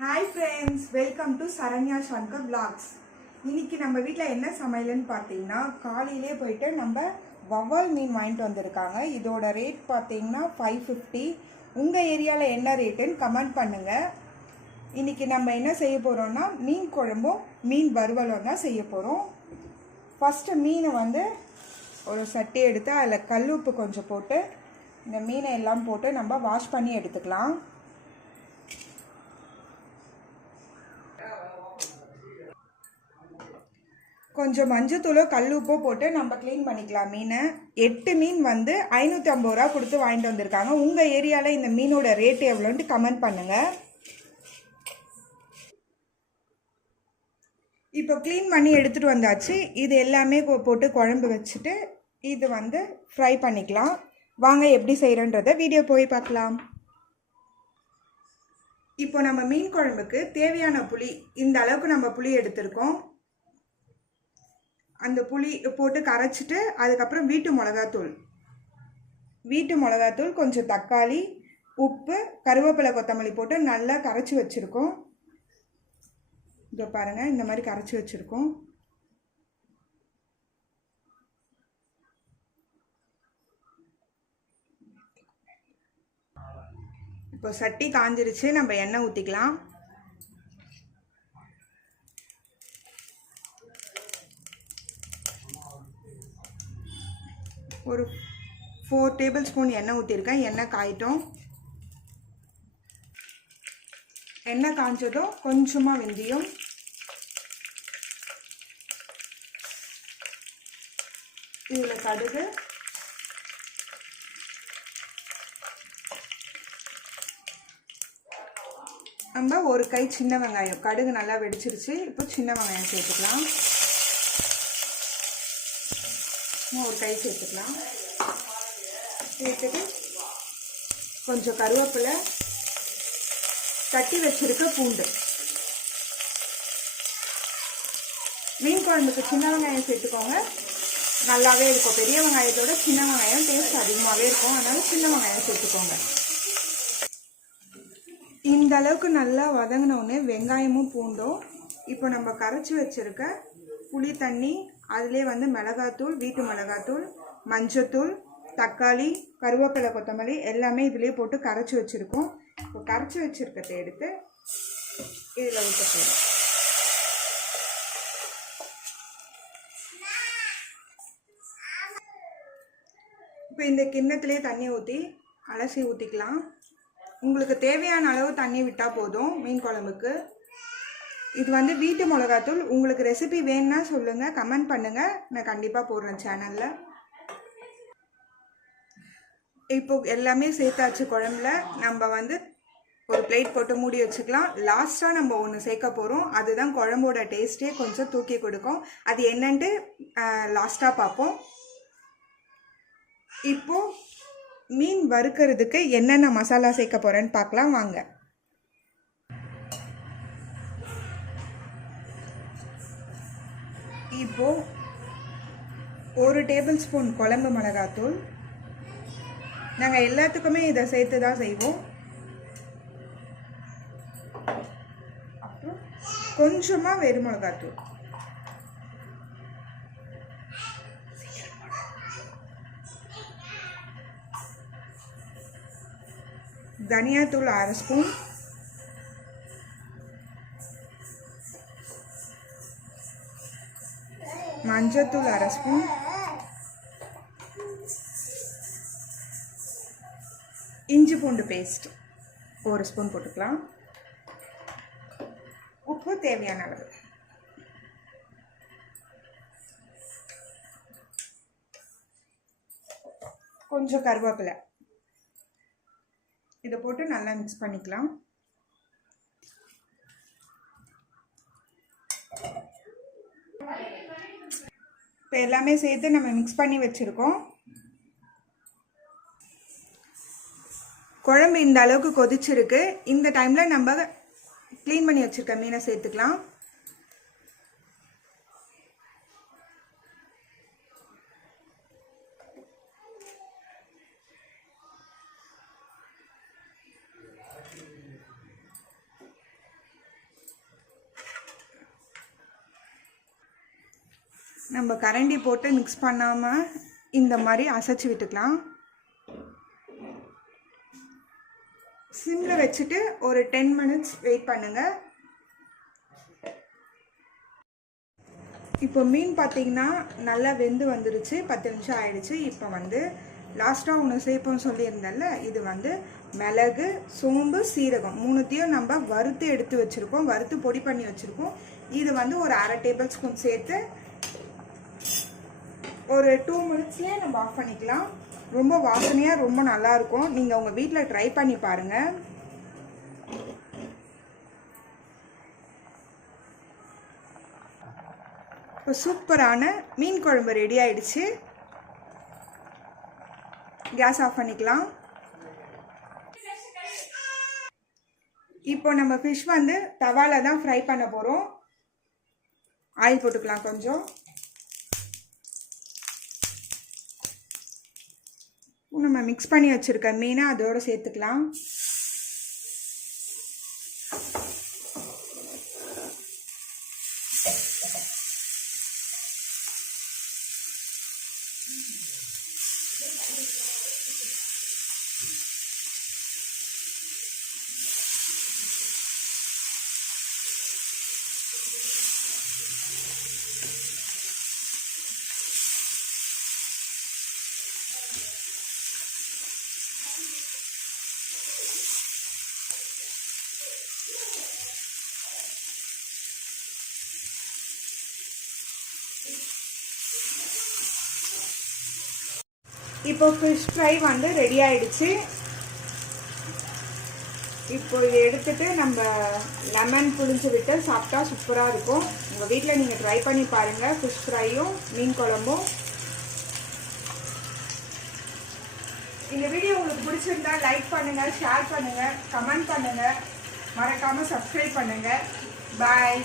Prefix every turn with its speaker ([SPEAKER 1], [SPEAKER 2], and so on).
[SPEAKER 1] Hi friends welcome to Saranya Shankar blogs இன்னைக்கு நம்ம வீட்டில் என்ன சமையல்னு பார்த்தீங்கன்னா காலையிலே போயிட்டு நம்ம வவ்வால் மீன் வாங்கிட்டு வந்திருக்காங்க. இதோட ரேட் பார்த்தீங்கன்னா ஃபைவ் ஃபிஃப்டி உங்கள் ஏரியாவில் என்ன ரேட்டுன்னு கமெண்ட் பண்ணுங்கள் இன்றைக்கி நம்ம என்ன செய்ய போகிறோம்னா மீன் குழம்பும் மீன் வறுவலும் தான் செய்ய போகிறோம் ஃபஸ்ட்டு மீனை வந்து ஒரு சட்டி எடுத்து அதில் கல் உப்பு கொஞ்சம் போட்டு இந்த மீனை எல்லாம் போட்டு நம்ம வாஷ் பண்ணி எடுத்துக்கலாம். கொஞ்சம் மஞ்சத்தூளோ கல் உப்போ போட்டு நம்ம க்ளீன் பண்ணிக்கலாம். மீனை எட்டு மீன் வந்து ஐநூற்றி ஐம்பது ரூபா கொடுத்து வாங்கிட்டு வந்திருக்காங்க. உங்கள் ஏரியாவில் இந்த மீனோட ரேட் எவ்வளோன்ட்டு கமெண்ட் பண்ணுங்கள் இப்போ க்ளீன் பண்ணி எடுத்துகிட்டு வந்தாச்சு. இது எல்லாமே போட்டு குழம்பு வச்சுட்டு இது வந்து ஃப்ரை பண்ணிக்கலாம். வாங்க எப்படி செய்கிறன்றத வீடியோ போய் பார்க்கலாம். இப்போ நம்ம மீன் குழம்புக்கு தேவையான புளி இந்த அளவுக்கு நம்ம புளி எடுத்திருக்கோம். அந்த புளி போட்டு கரைச்சிட்டு அதுக்கப்புறம் வீட்டு மிளகாத்தூள். வீட்டு மிளகாத்தூள் கொஞ்சம் தக்காளி உப்பு கருவேப்பிலை கொத்தமல்லி போட்டு நல்லா கரைச்சி வச்சுருக்கோம். இதோ பாருங்கள் இந்த மாதிரி கரைச்சி வச்சுருக்கோம். இப்போ சட்டி காஞ்சிருச்சு நம்ம எண்ணெய் ஊற்றிக்கலாம் ஒரு ஃபோர் டேபிள் ஸ்பூன் எண்ணெய் ஊற்றிருக்கேன் எண்ணெய் காயிட்டும். எண்ணெய் காஞ்சதும் கொஞ்சமாக வெந்தயம். இதில் கடுகு. நம்ம ஒரு கை சின்ன வெங்காயம். கடுகு நல்லா வெடிச்சிருச்சு. இப்போ சின்ன வெங்காயம் சேர்த்துக்கலாம். ஒரு கை சேர்த்துக்கலாம் சேர்த்துட்டு கொஞ்சம் கருவேப்பிலை தட்டி வச்சிருக்க பூண்டு. மீன் குழம்புக்கு சின்ன வெங்காயம் சேர்த்துக்கோங்க. நல்லாவே இருக்கும். பெரிய வெங்காயத்தோட சின்ன வெங்காயம் டேஸ்ட் அதிகமாகவே இருக்கும். அதனால சின்ன வெங்காயம் சேர்த்துக்கோங்க. இந்த அளவுக்கு நல்லா வதங்கினோடனே வெங்காயமும் பூண்டும். இப்போ நம்ம கரைச்சி வச்சிருக்க புளி தண்ணி அதிலே வந்து மிளகாத்தூள் வீட்டு மிளகாத்தூள் மஞ்சத்தூள் தக்காளி கருவேப்பிலை கொத்தமல்லி எல்லாமே இதிலே போட்டு கரைச்சி வச்சுருக்கோம். இப்போ கரைச்சி வச்சுருக்கத எடுத்து இதில் ஊற்ற போகிறோம் இப்போ இந்த கிண்ணத்துலேயே தண்ணி ஊற்றி அலசி ஊற்றிக்கலாம் உங்களுக்கு தேவையான அளவு தண்ணி விட்டால் போதும் மீன் குழம்புக்கு. இது வந்து வீட்டு மிளகாத்தூள். உங்களுக்கு ரெசிபி வேணும்னா சொல்லுங்கள் கமெண்ட் பண்ணுங்கள் நான் கண்டிப்பாக போடுறேன் சேனலில் இப்போ எல்லாமே சேர்த்தாச்சு குழம்புல. நம்ம வந்து ஒரு பிளேட் போட்டு மூடி வச்சுக்கலாம். லாஸ்ட்டாக நம்ம ஒன்று சேர்க்க போகிறோம் அதுதான் குழம்போட டேஸ்ட்டே கொஞ்சம் தூக்கி கொடுக்கும். அது என்னன்ட்டு லாஸ்ட்டாக பார்ப்போம். இப்போது மீன் வறுக்கிறதுக்கு என்னென்ன மசாலா சேர்க்க போகிறேன்னு பார்க்கலாம். வாங்க. இப்போது ஒரு டேபிள் ஸ்பூன் குழம்பு மிளகாத்தூள். நாங்கள் எல்லாத்துக்குமே இதை சேர்த்து தான் செய்வோம். அப்புறம் கொஞ்சமாக வெறும் மிளகாத்தூள். தனியாத்தூள் அரை ஸ்பூன். மஞ்சத்தூள் அரை ஸ்பூன். இஞ்சி பூண்டு பேஸ்ட் ஒரு ஸ்பூன் போட்டுக்கலாம். உப்பு தேவையான அளவு. கொஞ்சம் கருவேப்பிலை. இதை போட்டு நல்லா மிக்ஸ் பண்ணிக்கலாம். இப்போ எல்லாமே சேர்த்து நம்ம மிக்ஸ் பண்ணி வச்சுருக்கோம். குழம்பு இந்த அளவுக்கு கொதிச்சிருக்கு. இந்த டைமில் நம்ம க்ளீன் பண்ணி வச்சுருக்க மீனை சேர்த்துக்கலாம். நம்ம கரண்டி போட்டு மிக்ஸ் பண்ணாமல் இந்த மாதிரி அசைச்சு விட்டுக்கலாம். சிம்மில் வச்சுட்டு ஒரு டென் மினிட்ஸ் வெயிட் பண்ணுங்கள் இப்போ மீன் பார்த்தீங்கன்னா நல்லா வெந்து வந்துருச்சு. பத்து நிமிஷம் ஆயிடுச்சு. இப்போ வந்து லாஸ்ட்டாக ஒன்று சேர்ப்போம் சொல்லியிருந்தேன்ல இது வந்து மிளகு சோம்பு சீரகம் மூணுத்தையும் நம்ம வறுத்து எடுத்து வச்சுருக்கோம் வறுத்து பொடி பண்ணி வச்சுருக்கோம் இது வந்து ஒரு அரை டேபிள் ஸ்பூன் சேர்த்து ஒரு டூ மினிட்ஸ்லேயே நம்ம ஆஃப் பண்ணிக்கலாம். ரொம்ப வாசனையாக ரொம்ப நல்லாயிருக்கும். நீங்கள் உங்கள் வீட்டில் ட்ரை பண்ணி பாருங்கள் இப்போ சூப்பரான மீன் குழம்பு ரெடி ஆயிடுச்சு. கேஸ் ஆஃப் பண்ணிக்கலாம். இப்போ நம்ம ஃபிஷ் வந்து தவாவில் தான் ஃப்ரை பண்ண போகிறோம் ஆயில் போட்டுக்கலாம் கொஞ்சம். நம்ம மிக்ஸ் பண்ணி வச்சுருக்க மீனை அதோடு சேர்த்துக்கலாம். இப்போ ஃபிஷ் ஃப்ரை வந்து ரெடி ஆயிடுச்சு. இப்போ இதை எடுத்துட்டு நம்ம லெமன் புளிஞ்சு விட்டு சாப்பிட்டா சூப்பராக இருக்கும். உங்கள் வீட்டில் நீங்கள் ட்ரை பண்ணி பாருங்கள் ஃபிஷ் ஃப்ரையும் மீன் குழம்பும். இந்த வீடியோ உங்களுக்கு பிடிச்சிருந்தா லைக் பண்ணுங்கள் ஷேர் பண்ணுங்கள் கமெண்ட் பண்ணுங்கள் மறக்காமல் சப்ஸ்கிரைப் பண்ணுங்கள் பாய்